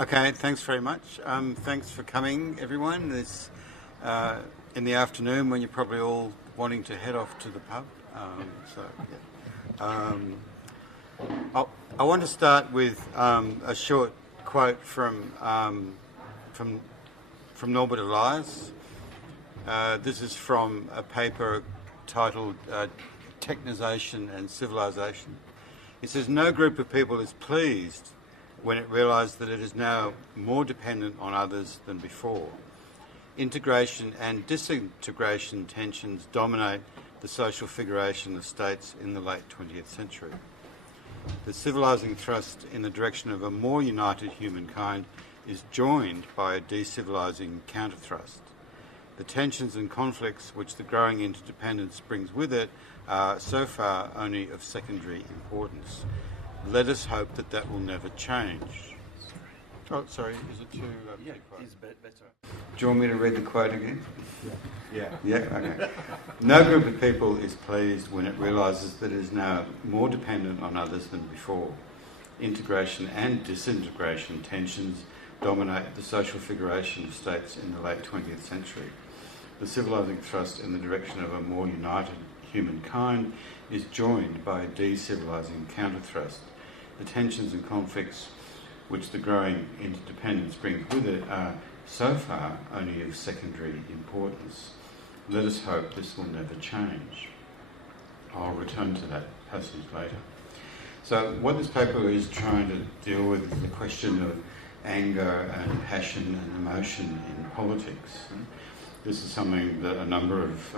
Okay, thanks very much. Thanks for coming, everyone. This in the afternoon when you're probably all wanting to head off to the pub. I want to start with a short quote from Norbert Elias. This is from a paper titled Technisation and Civilization. He says, "No group of people is pleased when it realised that it is now more dependent on others than before. Integration and disintegration tensions dominate the social figuration of states in the late 20th century. The civilising thrust in the direction of a more united humankind is joined by a decivilising counter-thrust. The tensions and conflicts which the growing interdependence brings with it are so far only of secondary importance. Let us hope that that will never change." Oh, sorry, is it too... yeah, it's better. Do you want me to read the quote again? Yeah. Yeah, okay. "No group of people is pleased when it realises that it is now more dependent on others than before. Integration and disintegration tensions dominate the social figuration of states in the late 20th century. The civilising thrust in the direction of a more united humankind is joined by a decivilising counter-thrust. The tensions and conflicts which the growing interdependence brings with it are so far only of secondary importance. Let us hope this will never change." I'll return to that passage later. So what this paper is trying to deal with is the question of anger and passion and emotion in politics. This is something that a number of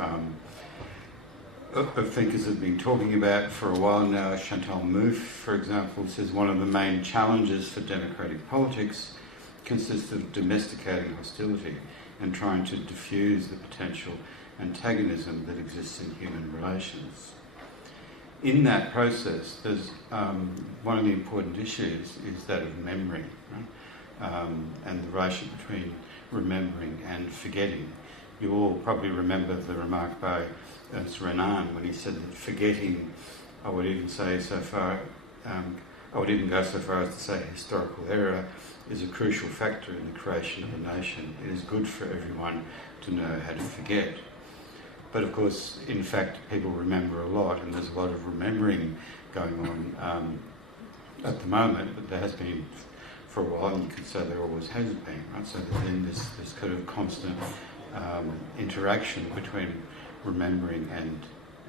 thinkers have been talking about for a while now. Chantal Mouffe, for example, says one of the main challenges for democratic politics consists of domesticating hostility and trying to diffuse the potential antagonism that exists in human relations. In that process, there's one of the important issues is that of memory, right? And the relation between remembering and forgetting. You all probably remember the remark by Ernst Renan when he said that forgetting, I would even go so far as to say historical error, is a crucial factor in the creation of a nation. It is good for everyone to know how to forget. But of course, in fact, people remember a lot, and there's a lot of remembering going on at the moment, but there has been for a while, and you could say there always has been, right? So there's been this kind of constant interaction between remembering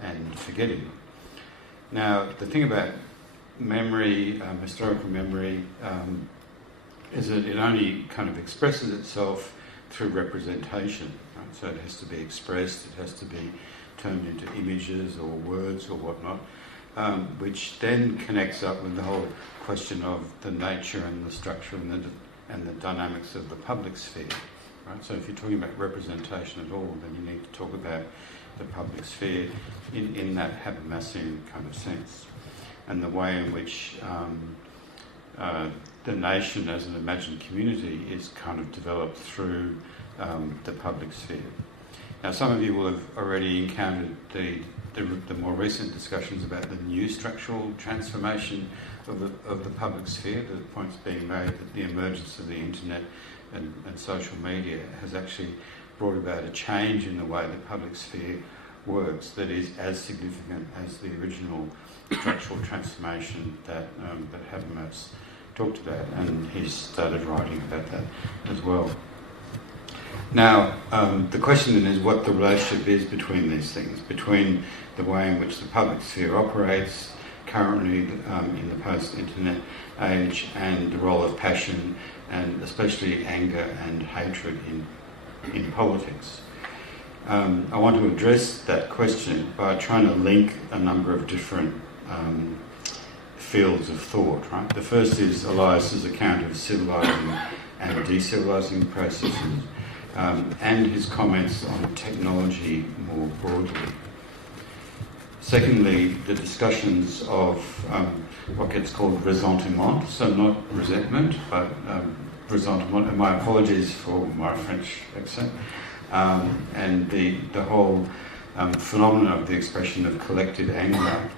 and forgetting. Now, the thing about memory, historical memory, is that it only kind of expresses itself through representation. Right? So it has to be expressed, it has to be turned into images or words or whatnot, which then connects up with the whole question of the nature and the structure and the dynamics of the public sphere. Right? So if you're talking about representation at all, then you need to talk about the public sphere in that Habermasian kind of sense, and the way in which the nation as an imagined community is kind of developed through the public sphere. Now, some of you will have already encountered the more recent discussions about the new structural transformation of the public sphere. The point's being made that the emergence of the internet and social media has actually brought about a change in the way the public sphere works that is as significant as the original structural transformation that Habermas talked about, and he started writing about that as well. Now, the question then is what the relationship is between these things, between the way in which the public sphere operates currently in the post-internet age and the role of passion and especially anger and hatred in politics. I want to address that question by trying to link a number of different fields of thought. Right? The first is Elias's account of civilising and decivilising processes, and his comments on technology more broadly. Secondly, the discussions of what gets called ressentiment, so not resentment, but ressentiment, and my apologies for my French accent, and the whole phenomenon of the expression of collective anger.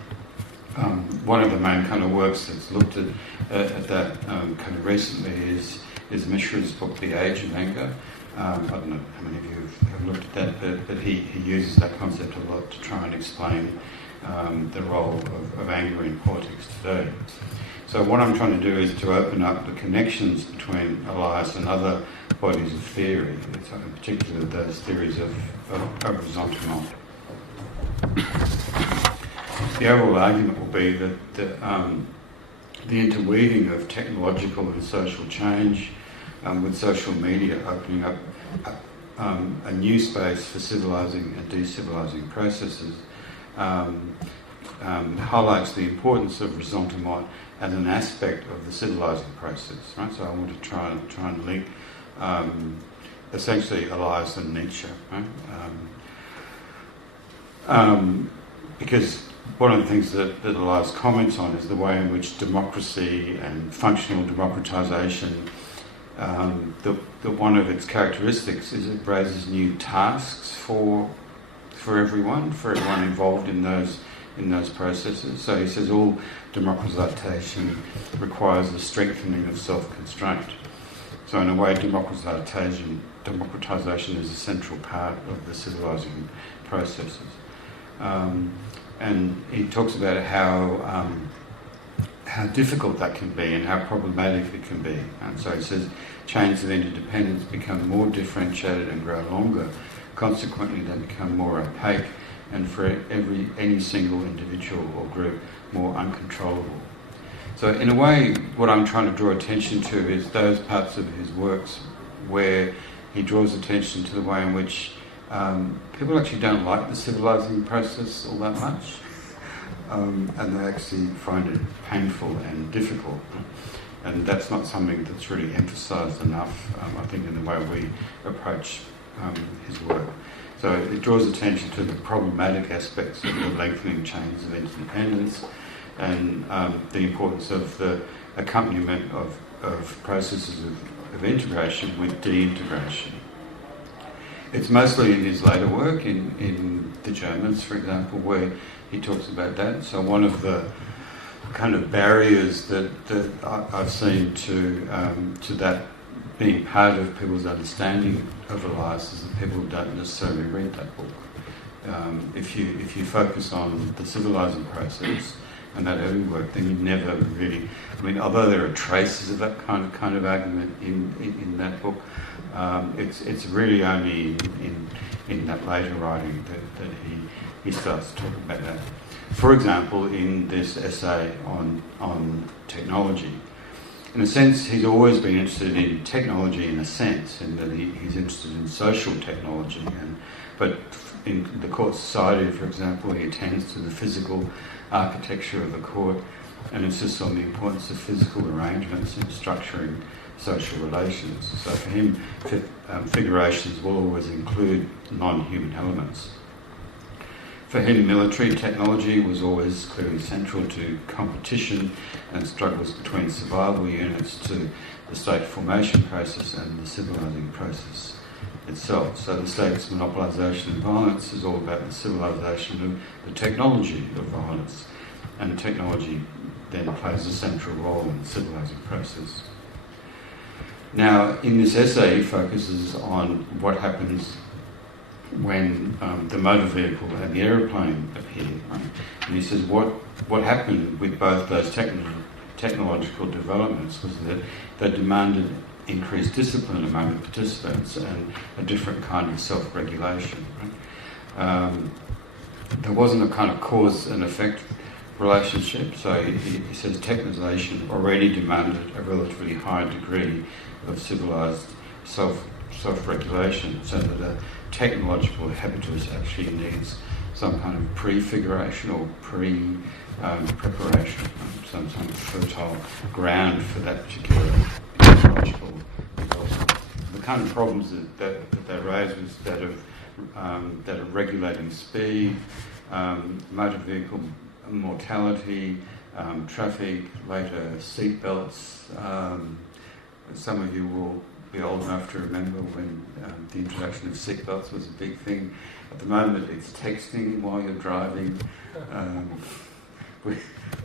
One of the main kind of works that's looked at that kind of recently is is Mishra's book, The Age of Anger. I don't know how many of you have looked at that, but he uses that concept a lot to try and explain the role of anger in politics today. So what I'm trying to do is to open up the connections between Elias and other bodies of theory, in particular those theories of resentiment. The overall argument will be that the interweaving of technological and social change, with social media opening up a new space for civilising and decivilising processes, highlights the importance of resentiment as an aspect of the civilising process. Right? So I want to try and link essentially Elias and Nietzsche. Right? Because one of the things that Elias comments on is the way in which democracy and functional democratisation, that one of its characteristics is it raises new tasks for everyone involved in those processes. So he says all democratisation requires a strengthening of self-constraint. So in a way, democratisation is a central part of the civilising processes. And he talks about how difficult that can be and how problematic it can be. And so he says chains of interdependence become more differentiated and grow longer. Consequently, they become more opaque, and for any single individual or group, more uncontrollable. So in a way, what I'm trying to draw attention to is those parts of his works where he draws attention to the way in which people actually don't like the civilising process all that much, and they actually find it painful and difficult. And that's not something that's really emphasised enough, I think, in the way we approach his work. So it draws attention to the problematic aspects of the lengthening chains of interdependence and the importance of the accompaniment of processes of integration with de-integration. It's mostly in his later work, in The Germans, for example, where he talks about that. So one of the kind of barriers that I've seen to that being part of people's understanding of Elias is that people don't necessarily read that book. If you focus on the civilising process and that early work, then you never really. I mean, although there are traces of that kind of argument in that book, it's really only in that later writing that he starts to talk about that. For example, in this essay on technology, in a sense, he's always been interested in technology in a sense, in that he's interested in social technology. But in the court society, for example, he attends to the physical architecture of the court and insists on the importance of physical arrangements in structuring social relations. So for him, figurations will always include non-human elements. For him, military technology was always clearly central to competition and struggles between survival units to the state formation process and the civilising process itself. So the state's monopolisation of violence is all about the civilisation of the technology of violence, and technology then plays a central role in the civilising process. Now, in this essay, he focuses on what happens when the motor vehicle and the aeroplane appear. Right? And he says what happened with both those technological developments was that they demanded increased discipline among the participants and a different kind of self-regulation. Right? There wasn't a kind of cause and effect relationship, so he says technisation already demanded a relatively high degree of civilised self-regulation, so that a technological habitus actually needs some kind of prefiguration or preparation, some kind of fertile ground for that particular technological development. The kind of problems that they raised was that of regulating speed, motor vehicle mortality, traffic, later seatbelts. Some of you will be old enough to remember when the introduction of seatbelts was a big thing. At the moment, it's texting while you're driving.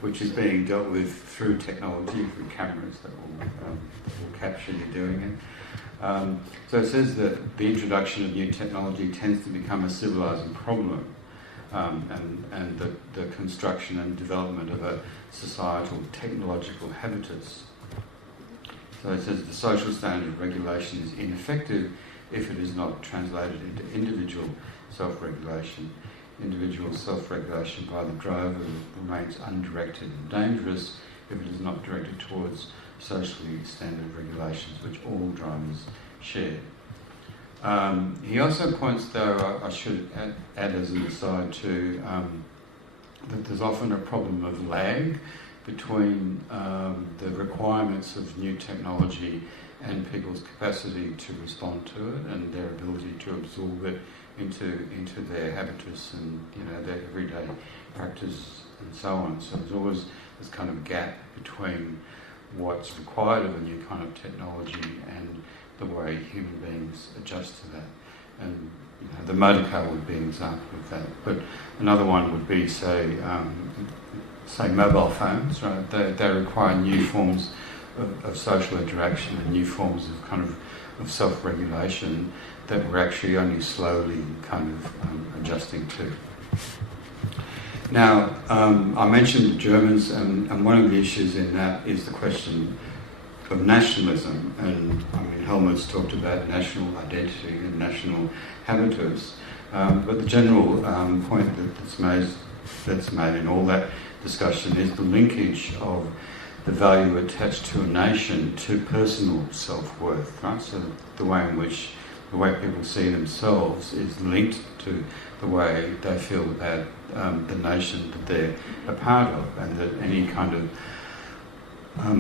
which is being dealt with through technology, through cameras that will capture you doing it. So it says that the introduction of new technology tends to become a civilizing problem, and the construction and development of a societal technological habitus. So it says the social standard of regulation is ineffective if it is not translated into individual self-regulation. Individual self-regulation by the driver remains undirected and dangerous if it is not directed towards socially standard regulations which all drivers share. He also points, though, I should add as an aside too, that there's often a problem of lag between the requirements of new technology and people's capacity to respond to it and their ability to absorb it into their habitus and their everyday practice and so on. So there's always this kind of gap between what's required of a new kind of technology and the way human beings adjust to that. And the motor car would be an example of that. But another one would be, say mobile phones, right? They require new forms of social interaction and new forms of self-regulation that we're actually only slowly adjusting to. Now, I mentioned the Germans, and one of the issues in that is the question of nationalism. And Helmut's talked about national identity and national habitus, but the general point that's made in all that discussion is the linkage of the value attached to a nation to personal self-worth, right? So the way people see themselves is linked to the way they feel about the nation that they're a part of, and that any kind of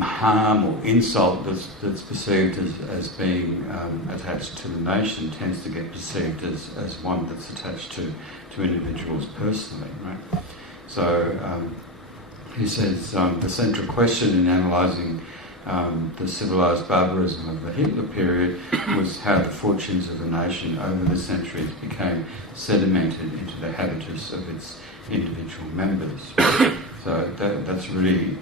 harm or insult that's perceived as being attached to the nation tends to get perceived as one that's attached to individuals personally, right? So he says the central question in analysing the civilised barbarism of the Hitler period was how the fortunes of the nation over the centuries became sedimented into the habitus of its individual members. So that's really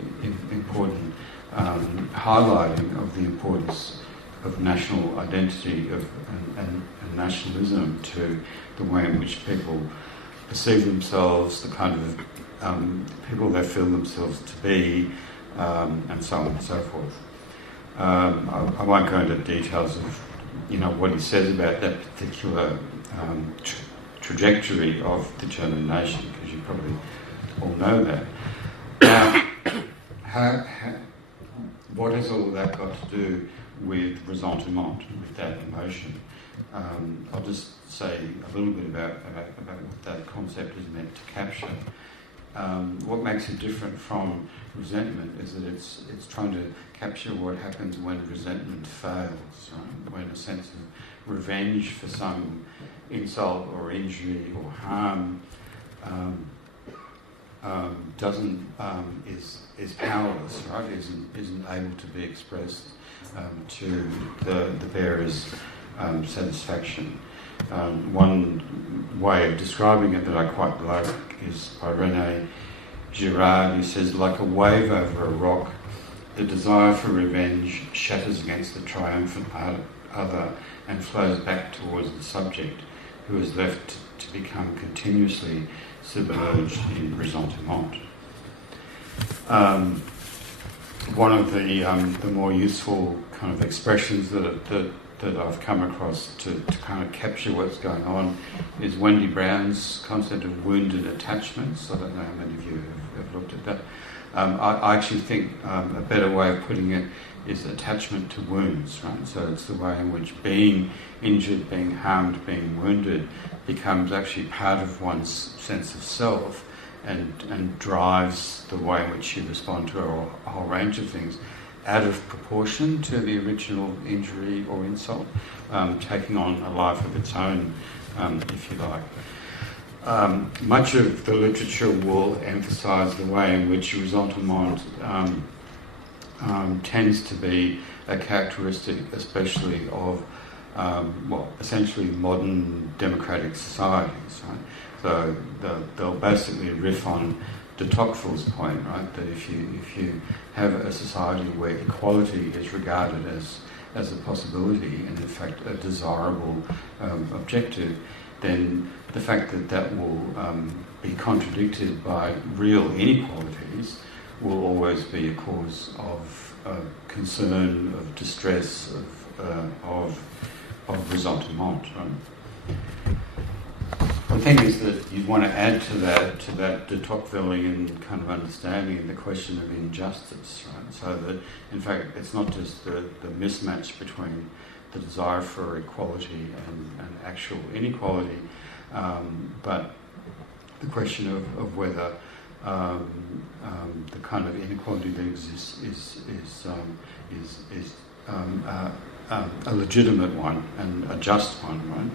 important highlighting of the importance of national identity and nationalism to the way in which people perceive themselves, the kind of people they feel themselves to be, and so on and so forth. I won't go into details of what he says about that particular trajectory of the German nation, because you probably all know that. What has all of that got to do with ressentiment, with that emotion? I'll just say a little bit about what that concept is meant to capture. What makes it different from resentment is that it's trying to capture what happens when resentment fails, right? When a sense of revenge for some insult or injury or harm is powerless, right? Isn't able to be expressed to the bearer's satisfaction. One way of describing it that I quite like is by René Girard, who says, like a wave over a rock, the desire for revenge shatters against the triumphant other and flows back towards the subject, who is left to become continuously submerged in ressentiment. One of the more useful kind of expressions that I've come across to kind of capture what's going on is Wendy Brown's concept of wounded attachments. I don't know how many of you have looked at that. I actually think a better way of putting it is attachment to wounds, right? So it's the way in which being injured, being harmed, being wounded becomes actually part of one's sense of self and drives the way in which you respond to a whole range of things out of proportion to the original injury or insult, taking on a life of its own, if you like. Much of the literature will emphasise the way in which ressentiment tends to be a characteristic, especially of essentially modern democratic societies, right? So they'll basically riff on de Tocqueville's point, right? That if you have a society where equality is regarded as a possibility and in fact a desirable objective, then the fact that that will be contradicted by real inequalities will always be a cause of concern, of distress, of ressentiment. Right? The thing is that you'd want to add to that de Tocquevillian kind of understanding the question of injustice, right? So that in fact it's not just the mismatch between the desire for equality and actual inequality, but the question of whether the kind of inequality that exists is a legitimate one and a just one, right?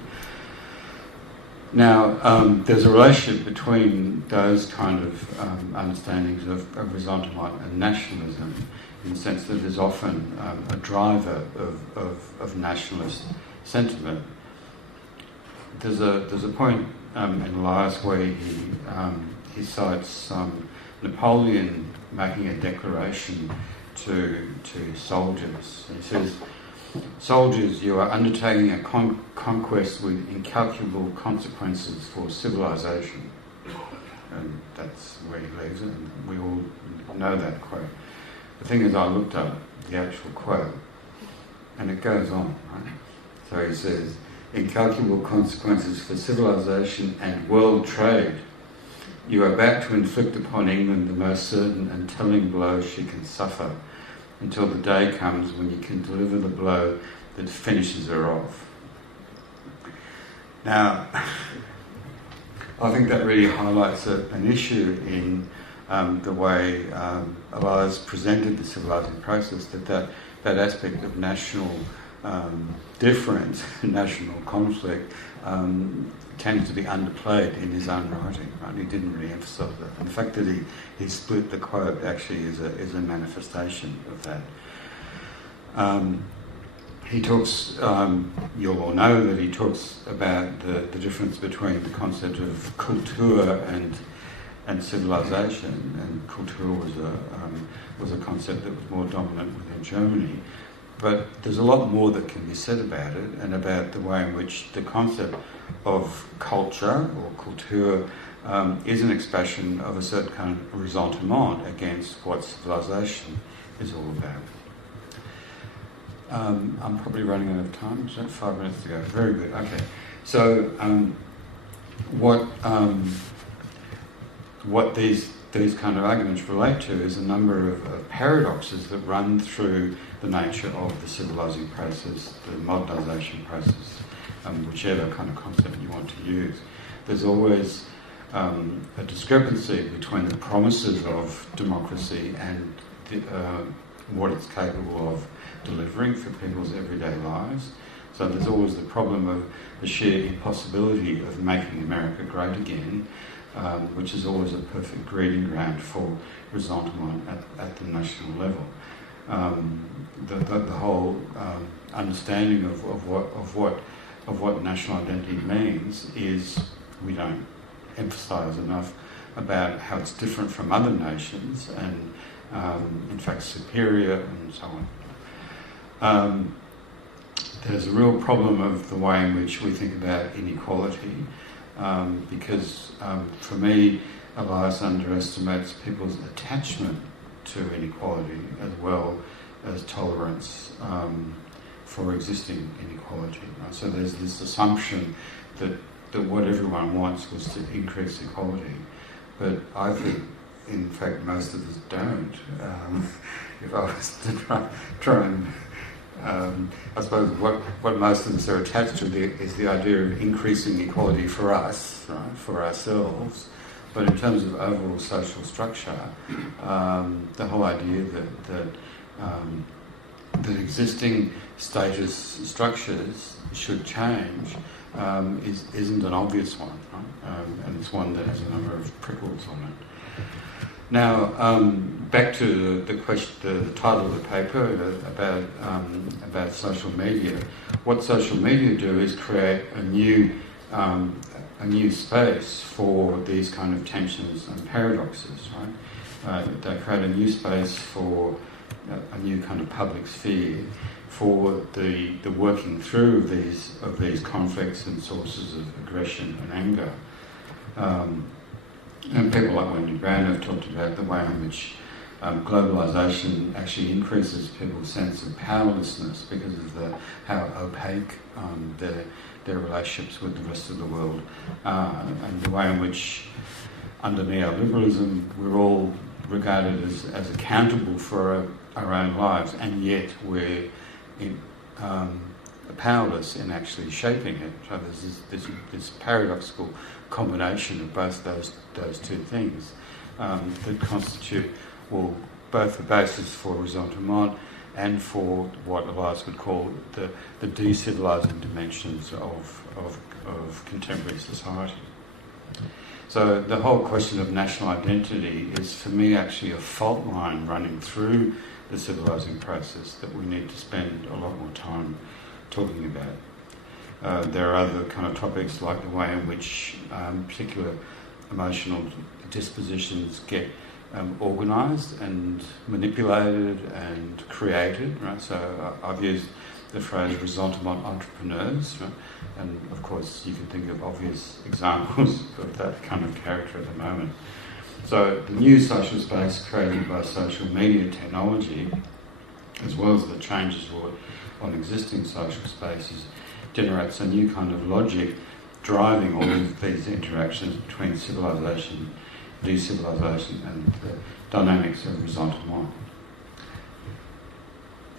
Now, there's a relationship between those kind of understandings of ressentiment and nationalism, in the sense that there's often a driver of nationalist sentiment. There's a point in Elias where he cites Napoleon making a declaration to soldiers. He says, "Soldiers, you are undertaking a conquest with incalculable consequences for civilization." And that's where he leaves it, and we all know that quote. The thing is, I looked up the actual quote, and it goes on, right? So he says, "Incalculable consequences for civilization and world trade. You are about to inflict upon England the most certain and telling blow she can suffer, until the day comes when you can deliver the blow that finishes her off." Now, I think that really highlights an issue in the way Elias presented the civilizing process, that aspect of national difference, national conflict, tended to be underplayed in his own writing. Right? He didn't really emphasise that. And the fact that he split the quote actually is a manifestation of that. He talks, you'll all know that he talks about the difference between the concept of Kultur and civilization, and Kultur was a concept that was more dominant within Germany. But there's a lot more that can be said about it, and about the way in which the concept of culture or Kultur is an expression of a certain kind of ressentiment against what civilization is all about. I'm probably running out of time. Is that 5 minutes to go? Very good. Okay. So what these kind of arguments relate to is a number of paradoxes that run through the nature of the civilizing process, the modernisation process, whichever kind of concept you want to use. There's always a discrepancy between the promises of democracy and what it's capable of delivering for people's everyday lives. So there's always the problem of the sheer impossibility of making America great again, which is always a perfect breeding ground for ressentiment at the national level. The whole understanding of what national identity means is, we don't emphasise enough about how it's different from other nations and in fact superior and so on. There's a real problem of the way in which we think about inequality, because for me, Elias underestimates people's attachment to inequality as well as tolerance for existing inequality. Right? So there's this assumption that what everyone wants was to increase equality, but I think in fact most of us don't. If I was to try and I suppose what most of us are attached to is the idea of increasing equality for us, right, for ourselves. But in terms of overall social structure, the whole idea that existing status structures should change isn't an obvious one, right? And it's one that has a number of prickles on it. Now, back to the question, the title of the paper about social media. What social media do is create a a new space for these kind of tensions and paradoxes, right? They create a new space for a new kind of public sphere for the working through of these conflicts and sources of aggression and anger. And people like Wendy Brown have talked about the way in which globalisation actually increases people's sense of powerlessness because of how opaque their relationships with the rest of the world are, and the way in which under neoliberalism we're all regarded as accountable for our own lives, and yet we're powerless in actually shaping it. So there's this paradoxical combination of both those two things that constitute, well, both the basis for ressentiment and for what Elias would call the decivilising dimensions of contemporary society. So the whole question of national identity is, for me, actually a fault line running through the civilising process that we need to spend a lot more time talking about. There are other kind of topics like the way in which particular emotional dispositions get organised and manipulated and created, right? So I've used the phrase ressentiment entrepreneurs, right? And of course you can think of obvious examples of that kind of character at the moment. So the new social space created by social media technology, as well as the changes on existing social spaces, generates a new kind of logic driving all of these interactions between civilisation, decivilisation, and the dynamics of ressentiment.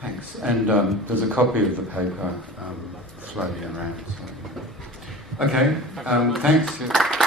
Thanks. And there's a copy of the paper floating around. So. Okay, thanks.